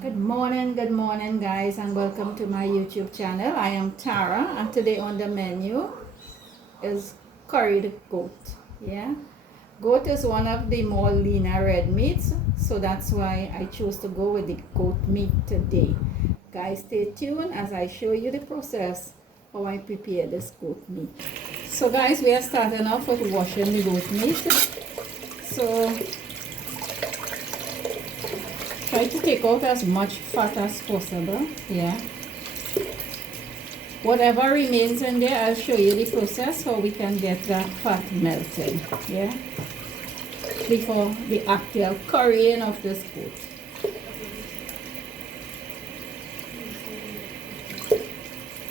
Good morning, guys, and welcome to my YouTube channel. I am Tara, and today on the menu is curried goat. Yeah, goat is one of the more leaner red meats, so that's why I chose to go with the goat meat today. Guys, stay tuned as I show you the process how I prepare this goat meat. So, guys, we are starting off with washing the goat meat. So try to take out as much fat as possible. Yeah, whatever remains in there, I'll show you the process how we can get that fat melted. Yeah, before the actual currying of this goat.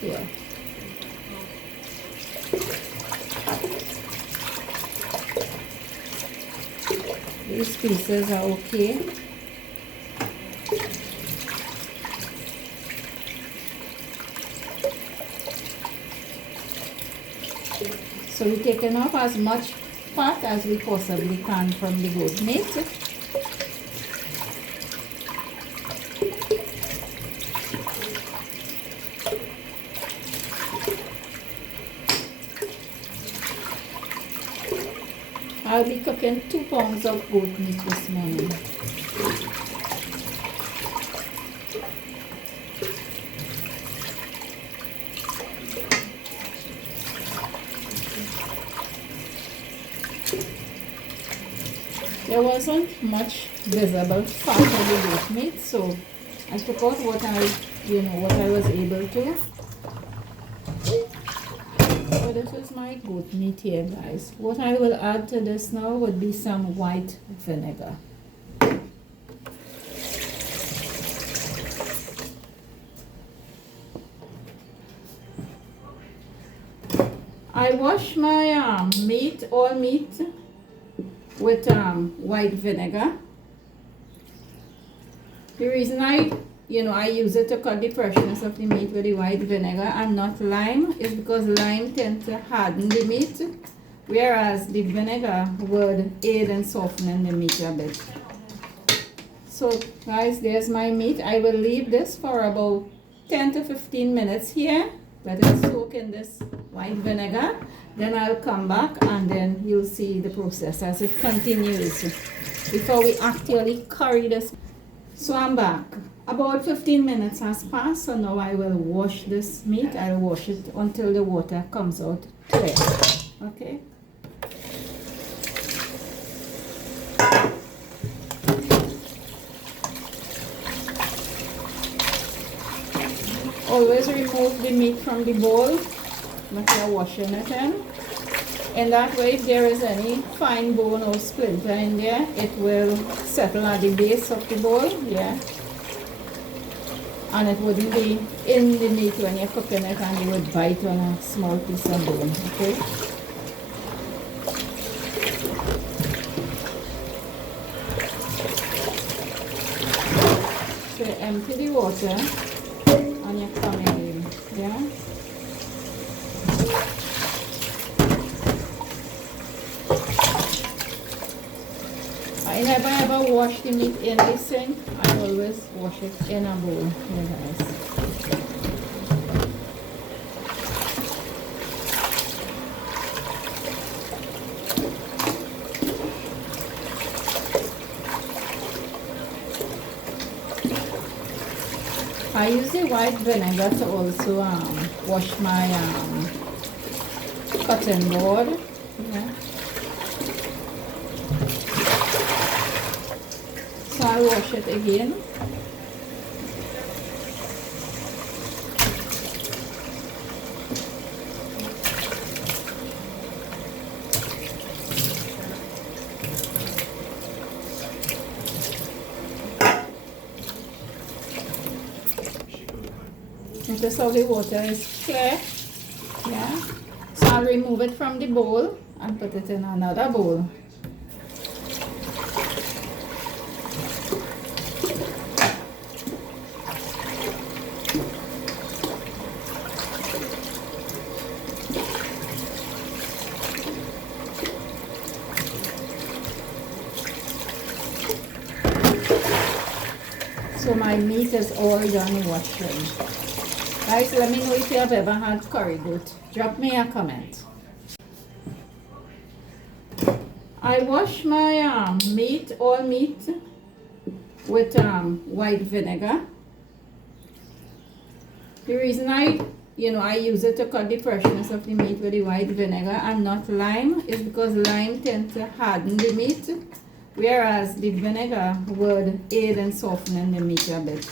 Yeah, these pieces are okay. So we're taking off as much fat as we possibly can from the goat meat. I'll be cooking 2 pounds of goat meat this morning. There wasn't much visible fat on the goat meat, so I took out what I was able to. So this is my goat meat here, guys. What I will add to this now would be some white vinegar. I wash my all meat with white vinegar. The reason I use it to cut the freshness of the meat with the white vinegar and not lime is because lime tends to harden the meat, whereas the vinegar would aid in softening the meat a bit. So guys, there's my meat. I will leave this for about 10 to 15 minutes here. Let it soak in this white vinegar. Then I'll come back and then you'll see the process as it continues before we actually curry this. So I'm back. About 15 minutes has passed, so now I will wash this meat. I'll wash it until the water comes out clear. Okay? Always remove the meat from the bowl that you're washing it in. And that way, if there is any fine bone or splinter in there, it will settle at the base of the bowl. Yeah. And it wouldn't be in the meat when you're cooking it and you would bite on a small piece of bone. Okay? So you empty the water and you're coming in. Yeah? I never ever wash the meat in the sink. I always wash it in a bowl. Here, guys. I use the white vinegar to also wash my cutting board. Yeah. So I'll wash it again. Notice how the water is clear. Yeah. So I'll remove it from the bowl and put it in another bowl. So my meat is all done washing. Guys, let me know if you have ever had curry goat. Drop me a comment. I wash my all meat with white vinegar. The reason I use it to cut the freshness of the meat with the white vinegar and not lime is because lime tends to harden the meat, whereas the vinegar would aid in softening the meat a bit.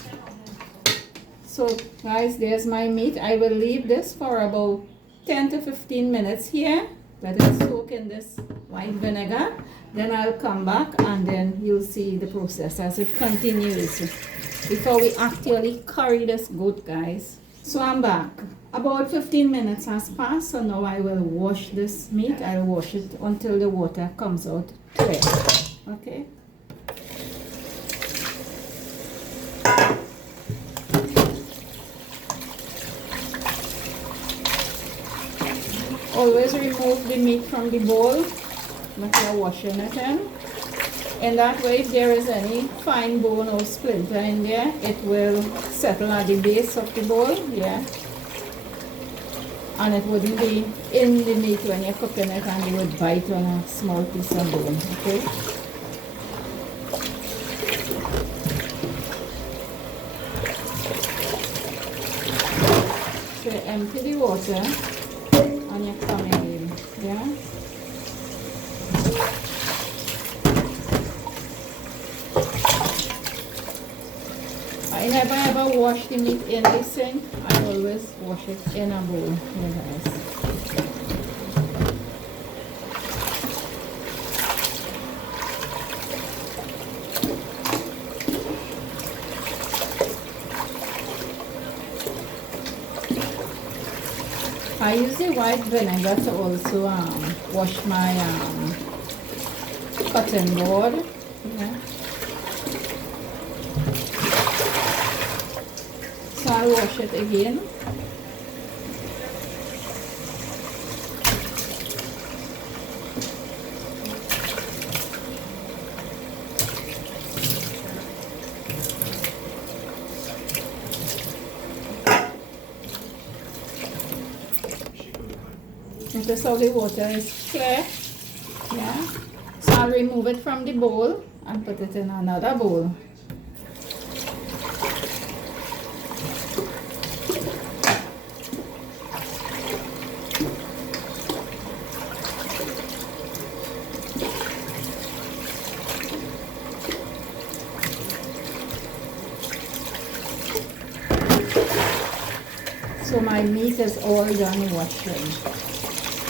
So guys, there's my meat. I will leave this for about 10 to 15 minutes here. Let it soak in this white vinegar. Then I'll come back and then you'll see the process as it continues before we actually curry this goat, guys. So I'm back. About 15 minutes has passed, so now I will wash this meat. I'll wash it until the water comes out clear. Okay. Always remove the meat from the bowl that you're washing it in. And that way, if there is any fine bone or splinter in there, it will settle at the base of the bowl, yeah. And it wouldn't be in the meat when you're cooking it and you would bite on a small piece of bone, okay? So you empty the water and you're coming in, yeah? I never ever wash the meat in the sink. I always wash it in a bowl, you guys. I use the white vinegar to also wash my cutting board. Yeah. So I'll wash it again. Notice how the water is clear. Yeah. So I'll remove it from the bowl and put it in another bowl. So my meat is all done washing.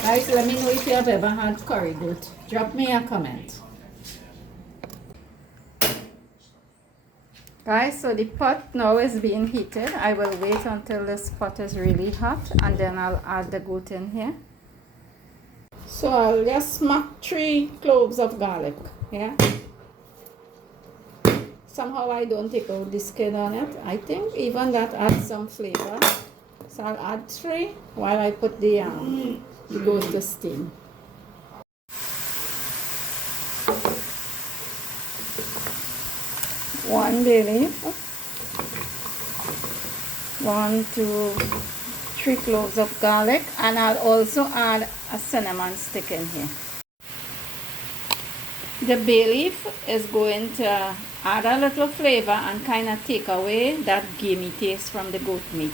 Guys, let me know if you have ever had curry goat. Drop me a comment. Guys, so the pot now is being heated. I will wait until this pot is really hot and then I'll add the goat in here. So I'll just smack 3 cloves of garlic. Yeah. Somehow I don't take out the skin on it. I think even that adds some flavor. So I'll add 3 while I put the goat to steam. One bay leaf, 1, 2, 3 cloves of garlic, and I'll also add a cinnamon stick in here. The bay leaf is going to add a little flavor and kind of take away that gamey taste from the goat meat.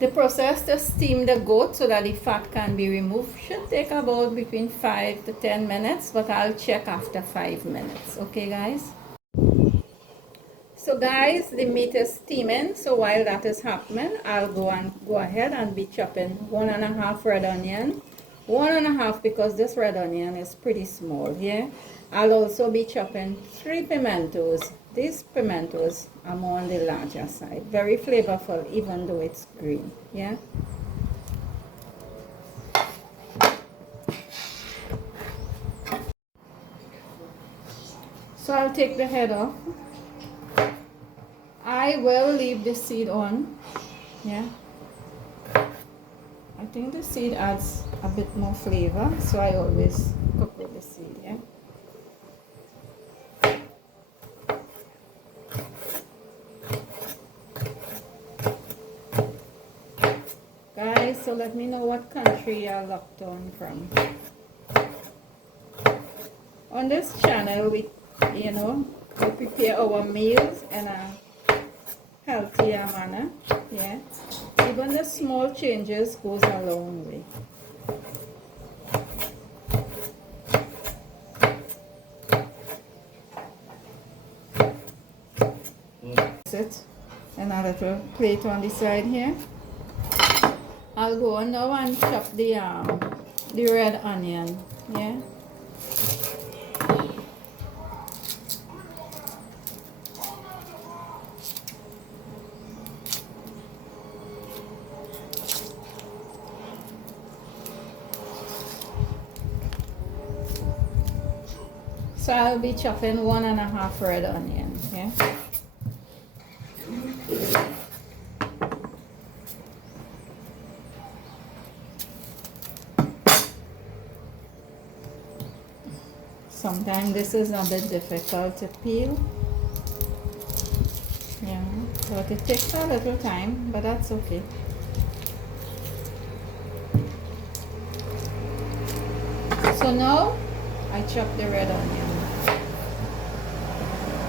The process to steam the goat so that the fat can be removed should take about between 5 to 10 minutes, but I'll check after 5 minutes. Okay, guys? So guys, the meat is steaming, so while that is happening, I'll go ahead and be chopping 1.5 red onion. 1.5 because this red onion is pretty small here. I'll also be chopping 3 pimentos. These pimentos are more on the larger side. Very flavorful even though it's green. Yeah. So I'll take the head off. I will leave the seed on. Yeah. I think the seed adds a bit more flavor, so I always cook with the seed. Yeah. so let me know what country you're locked on from. On this channel, we prepare our meals in a healthier manner. Yeah, even the small changes goes a long way. It and a little plate on the side here. I'll go on now and chop the red onion. Yeah. So I'll be chopping 1.5 red onion. Yeah. Sometimes this is a bit difficult to peel. Yeah, but it takes a little time, but that's okay. So now I chop the red onion.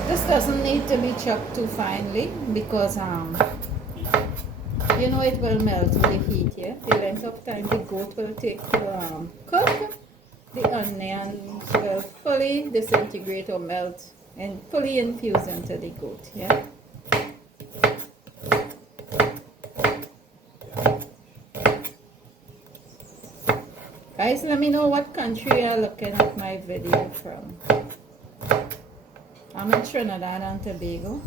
This doesn't need to be chopped too finely because it will melt with the heat. Yeah, the length of time the goat will take to cook. The onions will fully disintegrate or melt and fully infuse into the goat. Yeah. Guys, let me know what country you're looking at my video from. I'm in Trinidad and Tobago,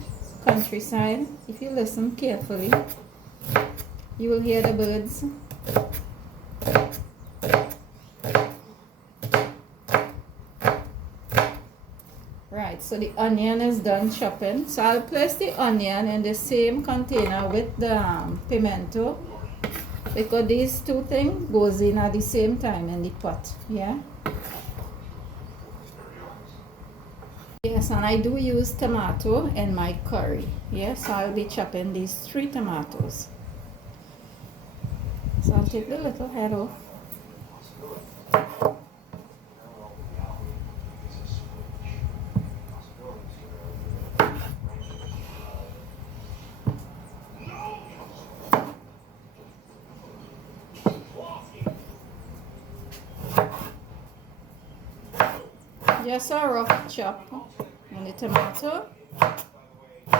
countryside. If you listen carefully, you will hear the birds. Right, so the onion is done chopping. So I'll place the onion in the same container with the pimento, because these two things goes in at the same time in the pot. Yeah. Yes, and I do use tomato in my curry. Yes, so I'll be chopping these 3 tomatoes. So I'll take the little head off. Just a rough chop on the tomato.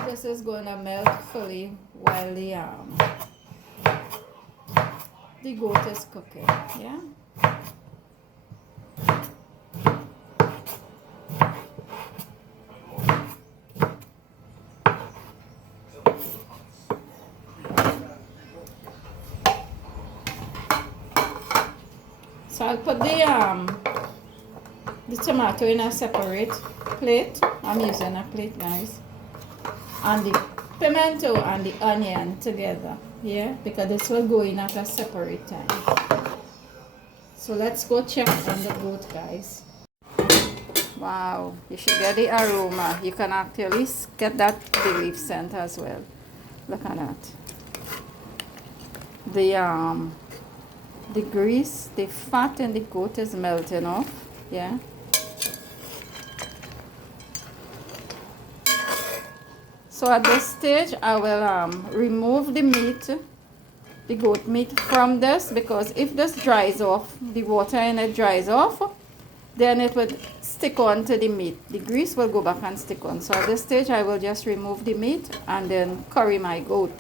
This is going to melt fully while the goat is cooking. Yeah. So I'll put the tomato in a separate plate. I'm using a plate, guys. And the pimento and the onion together. Yeah, because this will go in at a separate time. So let's go check on the goat, guys. Wow, you should get the aroma. You can actually get that bay leaf scent as well. Look at that. The grease, the fat in the goat is melting off. Yeah. So at this stage, I will remove the meat, the goat meat from this, because if this dries off, the water in it dries off, then it would stick on to the meat. The grease will go back and stick on. So at this stage, I will just remove the meat and then curry my goat.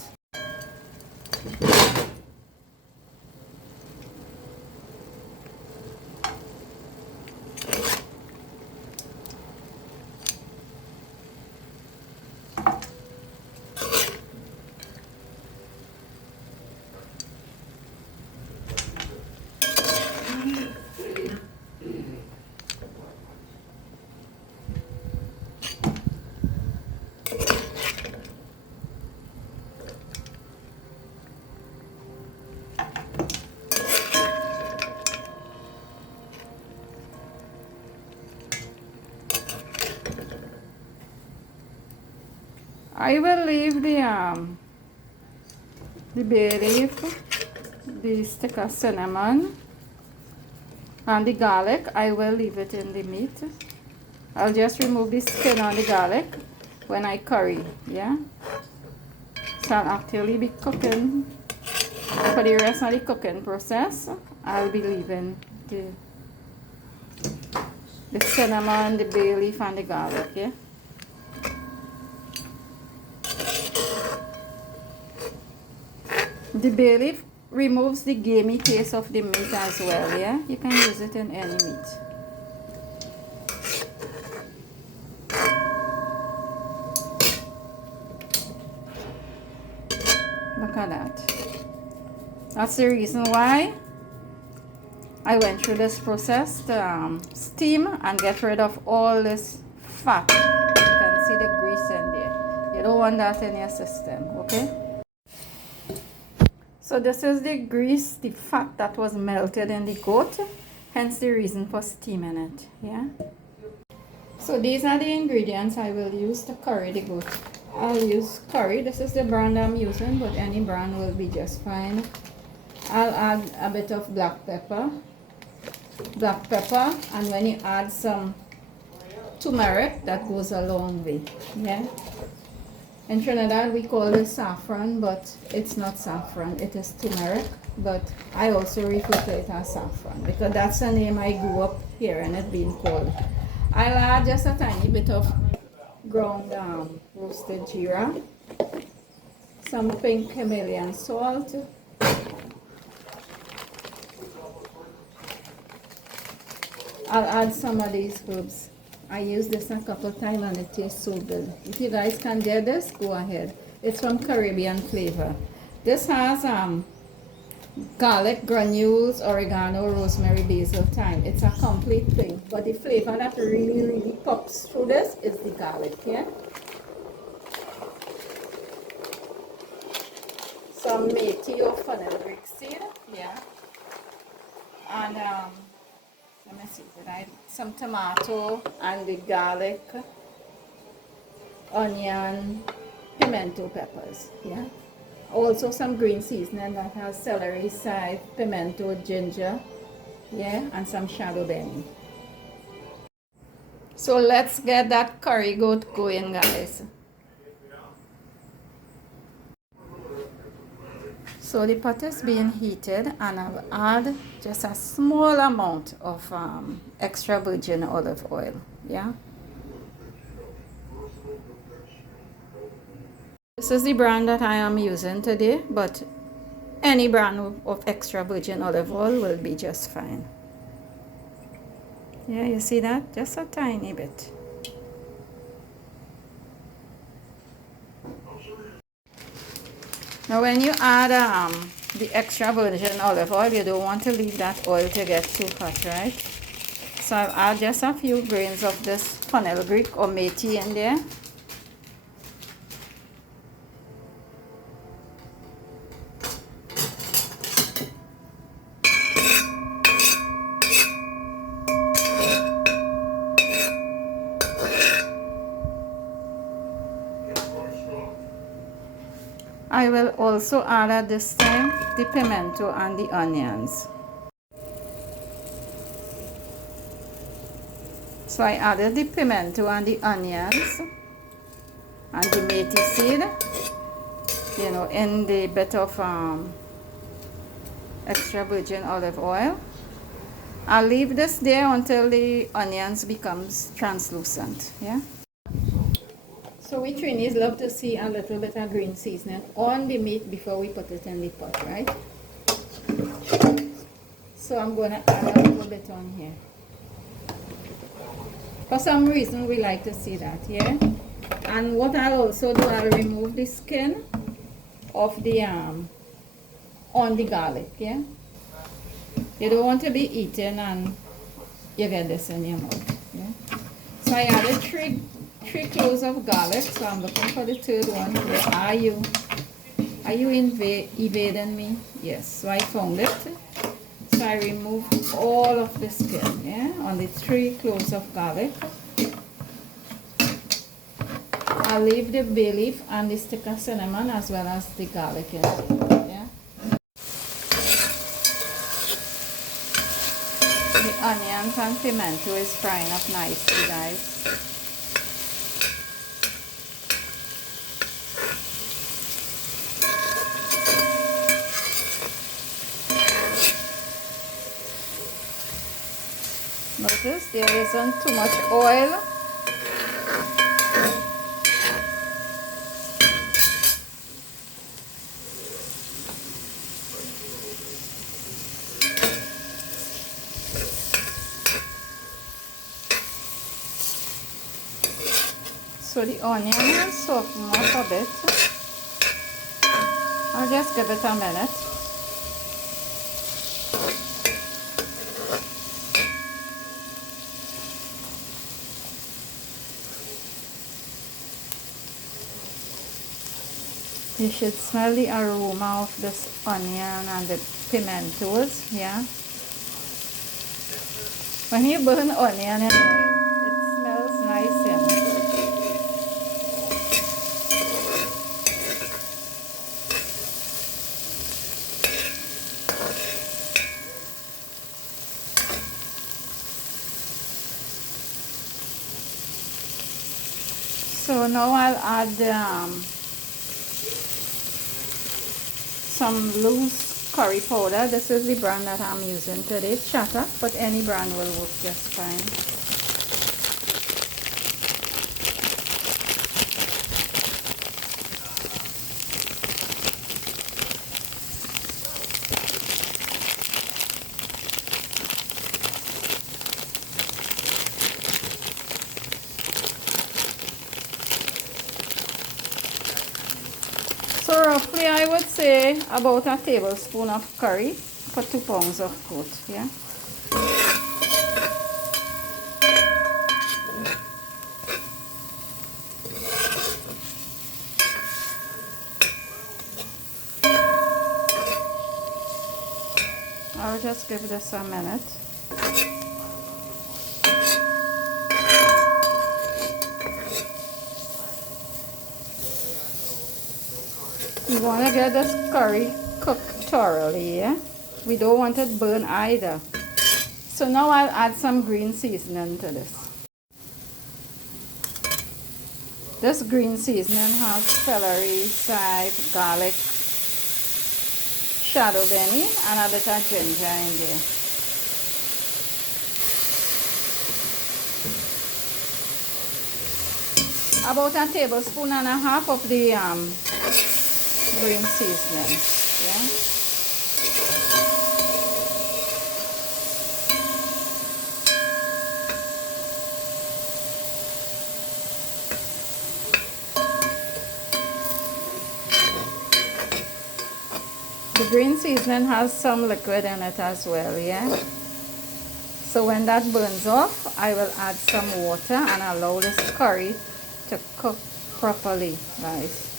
I will leave the bay leaf the stick of cinnamon and the garlic. I will leave it in the meat. I'll just remove the skin on the garlic when I curry, yeah? So I'll actually be cooking for the rest of the cooking process. I'll be leaving the cinnamon, the bay leaf, and the garlic, yeah? The bay leaf removes the gamey taste of the meat as well, yeah? You can use it in any meat. Look at that. That's the reason why I went through this process to steam and get rid of all this fat. You can see the grease in there. You don't want that in your system, okay? So this is the grease, the fat that was melted in the goat, hence the reason for steaming it, yeah? So these are the ingredients I will use to curry the goat. I'll use curry. This is the brand I'm using, but any brand will be just fine. I'll add a bit of black pepper, and when you add some turmeric, that goes a long way, yeah? In Trinidad we call it saffron, but it's not saffron, it is turmeric, but I also refer to it as saffron because that's the name I grew up hearing it being called. I'll add just a tiny bit of ground roasted jeera, some pink Himalayan salt, I'll add some of these herbs. I used this a couple times and it tastes so good. If you guys can get this, go ahead. It's from Caribbean Flavor. This has garlic, granules, oregano, rosemary, basil, thyme. It's a complete thing. But the flavor that really pops through this is the garlic, yeah? Some methi or fenugreek seed, yeah? And let me see, some tomato and the garlic, onion, pimento peppers, yeah? Also some green seasoning that has celery, side, pimento, ginger, yeah? And some shadow benny. So let's get that curry goat going, guys. So the pot is being heated and I'll add just a small amount of extra virgin olive oil, yeah? This is the brand that I am using today, but any brand of extra virgin olive oil will be just fine. Yeah, you see that? Just a tiny bit. Now when you add the extra virgin olive oil, you don't want to leave that oil to get too hot, right? So I'll add just a few grains of this fenugreek or methi in there. I will also add at this time the pimento and the onions. So I added the pimento and the onions and the methi seed, you know, in the bit of extra virgin olive oil. I'll leave this there until the onions becomes translucent, yeah? So we Trinis love to see a little bit of green seasoning on the meat before we put it in the pot, right? So I'm going to add a little bit on here. For some reason we like to see that, yeah? And what I'll also do, I'll remove the skin of the on the garlic, yeah? You don't want to be eating and you get this in your mouth, yeah? So I added three cloves of garlic, so I'm looking for the third one. Where are you evading me? Yes, so I found it. So I removed all of the skin, yeah, on the 3 cloves of garlic. I'll leave the bay leaf and the stick of cinnamon as well as the garlic in it, yeah. onions and pimento is frying up nicely, guys. Notice there isn't too much oil. So the onion will soften up a bit. I'll just give it a minute. You should smell the aroma of this onion and the pimentos, yeah? When you burn onion in oil, it smells nice, yeah? So now I'll add some loose curry powder. This is the brand that I'm using today, Chatter, but any brand will work just fine. So roughly I would say about a tablespoon of curry for 2 pounds of goat, yeah? I'll just give this a minute. You want to get this curry cooked thoroughly, yeah? We don't want it burnt either. So now I'll add some green seasoning to this. This green seasoning has celery, chive, garlic, shadow benny, and a bit of ginger in there. About a tablespoon and a half of the green seasoning, yeah? The green seasoning has some liquid in it as well, yeah? So when that burns off, I will add some water and allow this curry to cook properly, guys.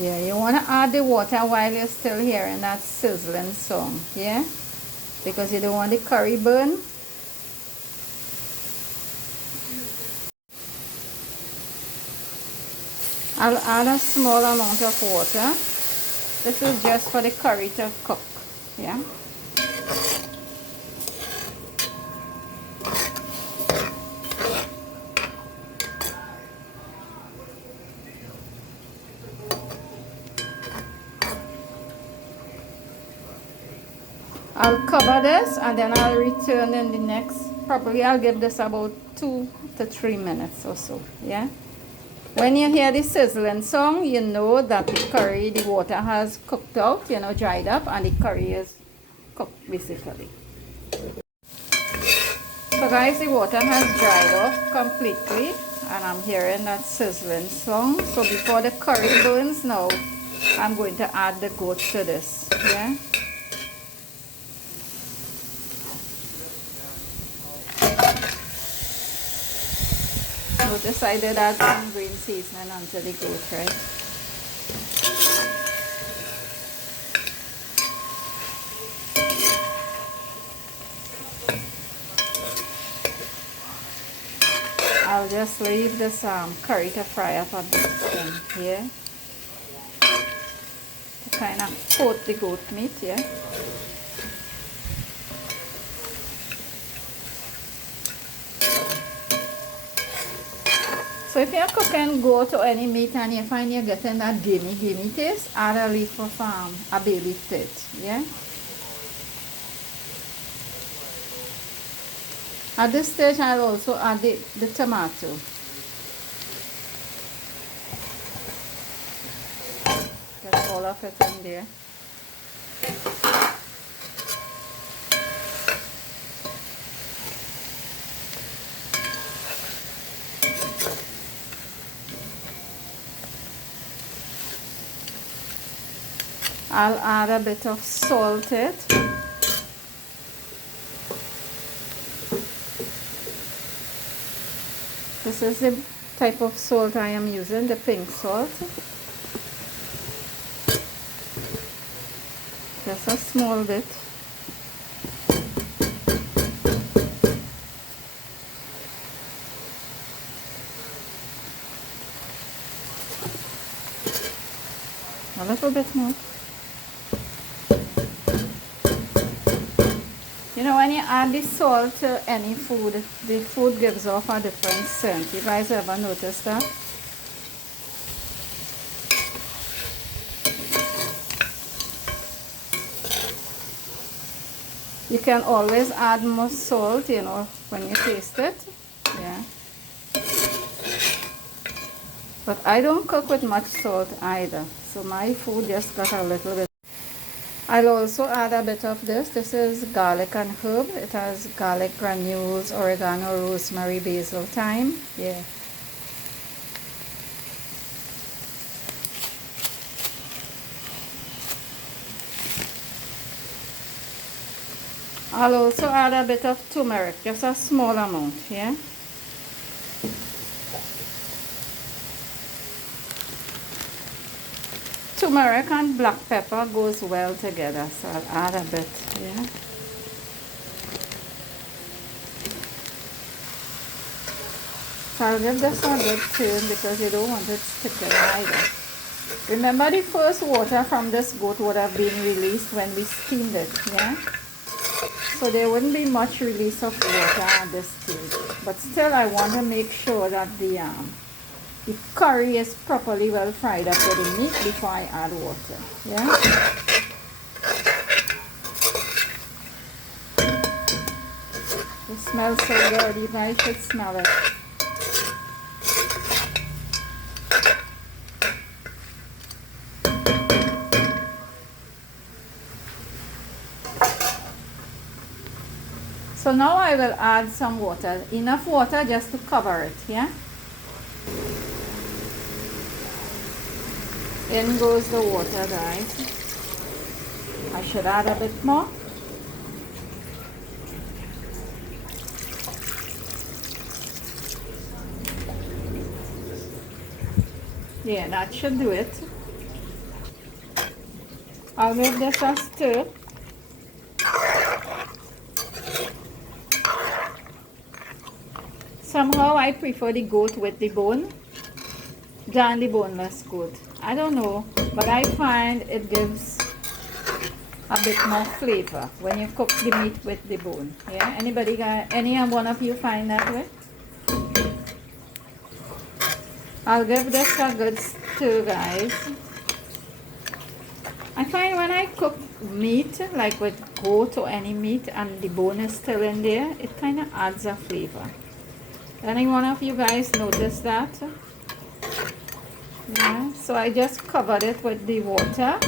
Yeah, you want to add the water while you're still hearing that sizzling song, yeah? Because you don't want the curry burn. I'll add a small amount of water. This is just for the curry to cook, yeah? I'll cover this and then I'll return in the next, probably I'll give this about 2 to 3 minutes or so, yeah? When you hear the sizzling song, you know that the curry, the water has cooked out, you know, dried up, and the curry is cooked basically. So guys, the water has dried off completely and I'm hearing that sizzling song. So before the curry burns now, I'm going to add the goat to this, yeah? Notice I did add some green seasoning onto the goat, right? I'll just leave this curry to fry up a bit here to kind of coat the goat meat, yeah. So if you're cooking goat or any meat and you find you're getting that gamey taste, add a leaf of a bay leaf to it, yeah. At this stage, I'll also add the tomato. Get all of it in there. I'll add a bit of salt to it. This is the type of salt I am using, the pink salt. Just a small bit. A little bit more. You know, when you add the salt to any food, the food gives off a different scent. You guys ever notice that? You can always add more salt, you know, when you taste it. Yeah. But I don't cook with much salt either. So my food just got a little bit. I'll also add a bit of this. This is garlic and herb. It has garlic granules, oregano, rosemary, basil, thyme. Yeah. I'll also add a bit of turmeric, just a small amount, yeah. Turmeric and black pepper goes well together, so I'll add a bit, yeah. So I'll give this a good turn because you don't want it sticking either. Remember, the first water from this goat would have been released when we steamed it, yeah. So there wouldn't be much release of water at this stage. But still, I want to make sure that the curry is properly well fried up with the meat before I add water. Yeah. It smells so good. You guys should smell it. So now I will add some water. Enough water just to cover it. Yeah. In goes the water, guys. I should add a bit more. Yeah, that should do it. I'll give this a stir. Somehow I prefer the goat with the bone than the boneless goat. I don't know, but I find it gives a bit more flavor when you cook the meat with the bone. Yeah, any one of you find that way? I'll give this a good stir, guys. I find when I cook meat, like with goat or any meat, and the bone is still in there, it kind of adds a flavor. Any one of you guys notice that? Yeah, so I just covered it with the water.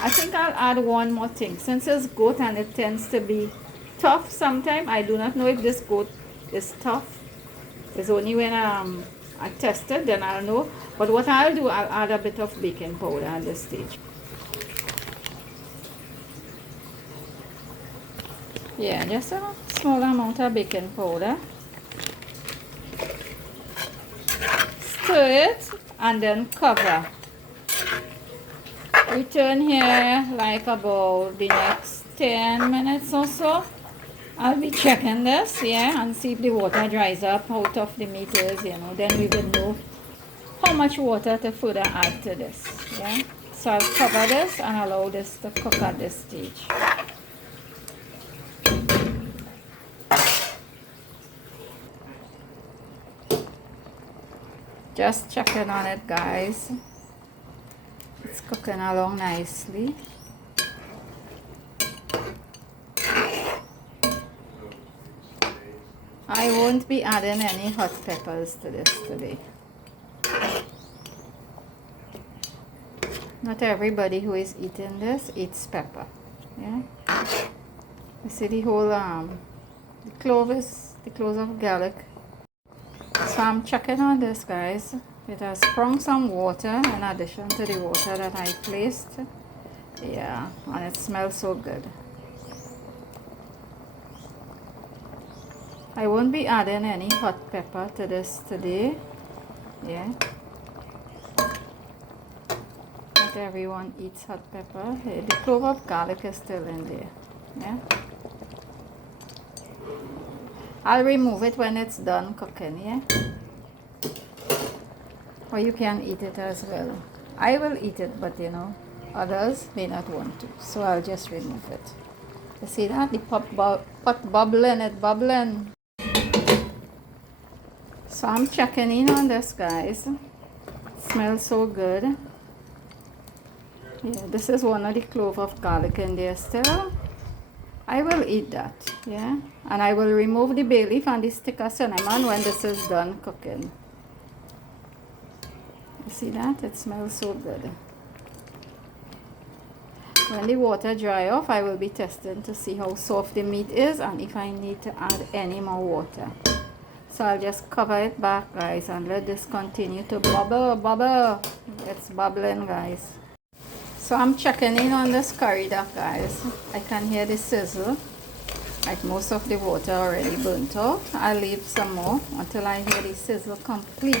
I think I'll add one more thing. Since it's goat and it tends to be tough sometimes, I do not know if this goat is tough. It's only when I test it, then I'll know. But what I'll do, I'll add a bit of baking powder at this stage. Yeah, just a small amount of baking powder. Stir it and then cover. Return here like about the next 10 minutes or so, I'll be checking this, yeah, and see if the water dries up, how tough the meat is, you know, then we will know how much water to further add to this, yeah. So I'll cover this and allow this to cook at this stage. Just checking on it, guys. It's cooking along nicely. I won't be adding any hot peppers to this today. Not everybody who is eating this eats pepper. Yeah. You see the whole the cloves of garlic. So I'm checking on this, guys. It has sprung some water in addition to the water that I placed. Yeah, and it smells so good. I won't be adding any hot pepper to this today. Yeah. Not everyone eats hot pepper. The clove of garlic is still in there. Yeah. I'll remove it when it's done cooking, yeah. Or you can eat it as well. I will eat it, but you know, others may not want to. So I'll just remove it. You see that? The pot bubbling, it's bubbling. So I'm checking in on this, guys. It smells so good. Yeah, this is one of the clove of garlic in there still. I will eat that, yeah. And I will remove the bay leaf and the stick of cinnamon when this is done cooking. You see that? It smells so good. When the water dry off, I will be testing to see how soft the meat is and if I need to add any more water. So I'll just cover it back, guys, and let this continue to bubble. It's bubbling, guys. So I'm checking in on this curry duck, guys. I can hear the sizzle. Like most of the water already burnt out. I'll leave some more until I hear the sizzle complete.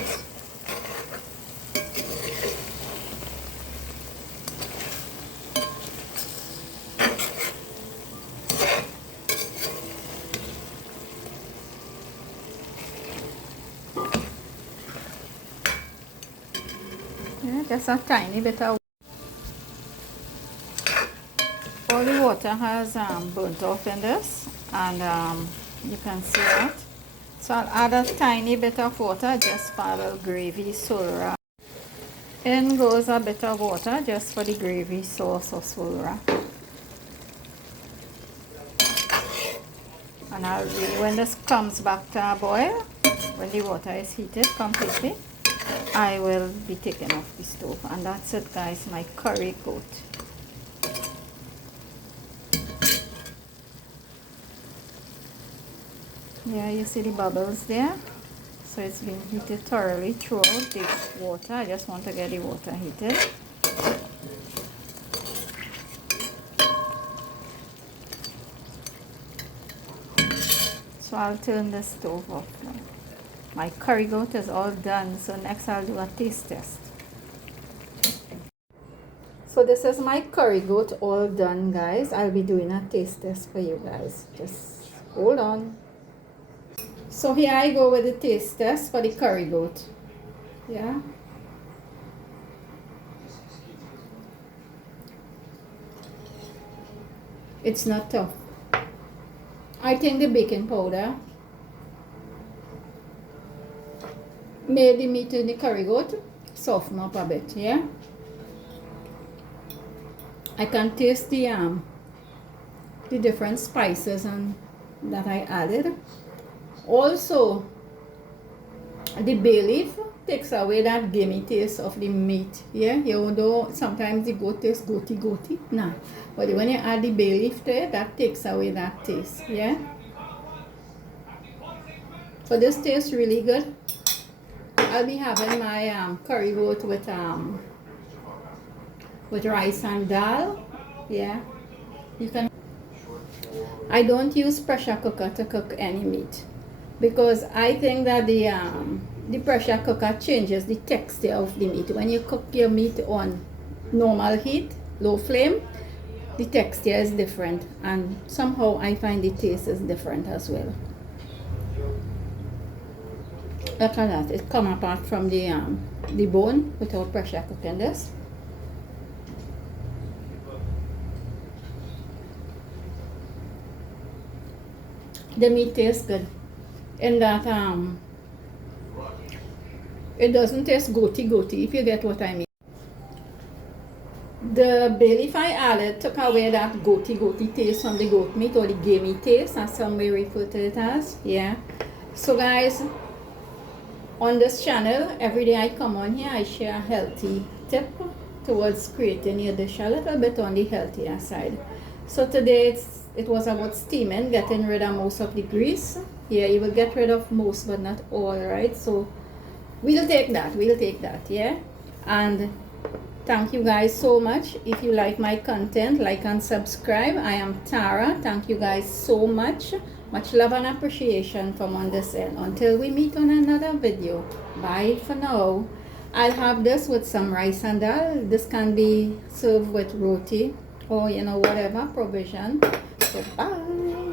Yeah, just a tiny bit of all the water has burnt off in this, and you can see that. So I'll add a tiny bit of water just for a little gravy surah. In goes a bit of water just for the gravy sauce or surah. And when this comes back to a boil, when the water is heated completely, I will be taking off the stove. And that's it, guys, my curry goat. Yeah, you see the bubbles there? So it's been heated thoroughly throughout the water. I just want to get the water heated. So I'll turn the stove off now. My curry goat is all done, so next I'll do a taste test. So this is my curry goat all done, guys. I'll be doing a taste test for you guys. Just hold on. So here I go with the taste test for the curry goat. Yeah. It's not tough. I think the baking powder made the meat in the curry goat soften up a bit, yeah. I can taste the different spices and that I added. Also, the bay leaf takes away that gamey taste of the meat. Yeah, you know, sometimes the goat tastes goaty. Nah, but when you add the bay leaf to it, that takes away that taste. Yeah. So this tastes really good. I'll be having my curry goat with rice and dal. Yeah, you can. I don't use pressure cooker to cook any meat, because I think that the pressure cooker changes the texture of the meat. When you cook your meat on normal heat, low flame, the texture is different, and somehow I find the taste is different as well. Look at that, it come apart from the bone without pressure cooking this. The meat tastes good in that it doesn't taste goaty if you get what I mean. The bay leaf I added took away that goaty taste from the goat meat, or the gamey taste, as some may refer to it as. Yeah. So guys, on this channel, every day I come on here, I share a healthy tip towards creating your dish a little bit on the healthier side. So today it was about steaming, getting rid of most of the grease. Yeah, you will get rid of most but not all, right? So we'll take that, yeah. And thank you guys so much. If you like my content, like and subscribe. I am Tara. Thank you guys so much. Much love and appreciation from on this end. Until we meet on another video. Bye for now. I'll have this with some rice and dal. This can be served with roti or whatever provision. So bye.